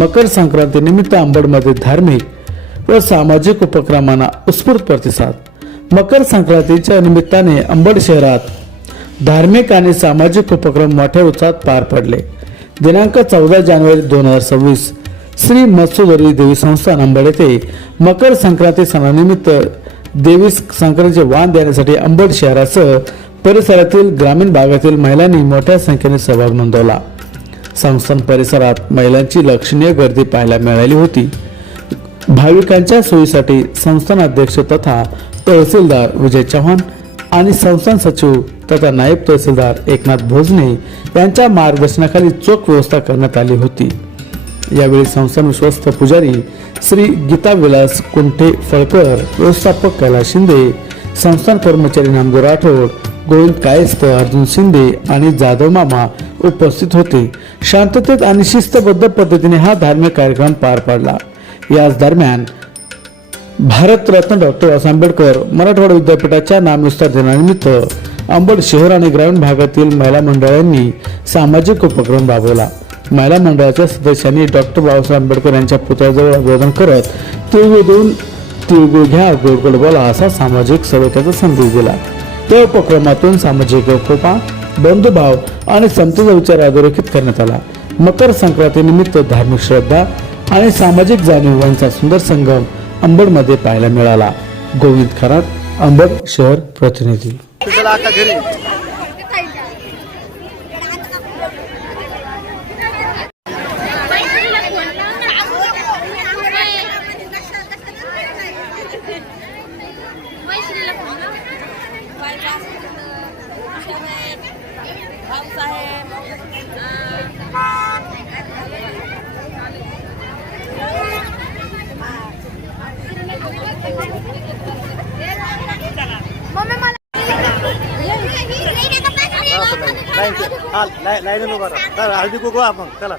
मकर संक्रांती निमित्त अंबडमध्ये धार्मिक व सामाजिक उपक्रमांना उत्स्फूर्त प्रतिसाद। मकर संक्रांतीच्या निमित्ताने अंबड शहरात धार्मिक आणि सामाजिक उपक्रम मोठ्या उत्साहात पार पडले। दिनांक 14 जानेवारी 2026 श्री मत्स्योदरी देवी संस्थान अंबड येथे मकर संक्रांती सणानिमित्त देवी संक्रांतीचे वाण देण्यासाठी अंबड शहरासह परिसरातील ग्रामीण भागातील महिलांनी मोठ्या संख्येने सहभाग नोंदवला। संस्थान परिसरात महिलांची लक्षणीय गर्दी पाहायला मिळाली होती। भाविकांच्या सोयीसाठी संस्थान अध्यक्ष तथा तहसीलदार विजय चव्हाण आणि संस्थान सचिव तथा नायब तहसीलदार एकनाथ भोजने यांच्या मार्गदर्शनाखाली चोख व्यवस्था करण्यात आली होती। यावेळी संस्थान विश्वस्त पुजारी श्री गीता विलास कुंठे फळकर, व्यवस्थापक कैलास शिंदे, संस्थान कर्मचारी नामदेव राठोड, गोविंद कायस्थ, अर्जुन शिंदे आणि जाधव मामा उपस्थित होते। शांततेत आणि शिस्तबद्ध पद्धतीने हा धार्मिक कार्यक्रम पार पडला। याच दरम्यान भारतरत्न डॉक्टर बाबासाहेब आंबेडकर मराठवाडा विद्यापीठाच्या नामविस्तार दिनानिमित्त अंबड शहर आणि ग्रामीण भागातील महिला मंडळांनी सामाजिक उपक्रम राबवला। महिला मंडळाच्या सदस्यांनी डॉक्टर बाबासाहेब आंबेडकर यांच्या पुतळ्याजवळ अभिवादन करत तिळगुळ देऊन तिळगुळ घ्या गोड गोड बोला असा सामाजिक सलोख्याचा संदेश दिला। या उपक्रमातून सामाजिक एकोपा, बंधुभाव आणि समतेचा विचार अधोरेखित करण्यात आला। मकर संक्रांती निमित्त धार्मिक श्रद्धा आणि सामाजिक जाणीव यांचा सुंदर संगम अंबडमध्ये पाहायला मिळाला। गोविंद खरात, अंबड शहर प्रतिनिधी। लाईन उभा राहा, हळदी कुंकू आपण चला।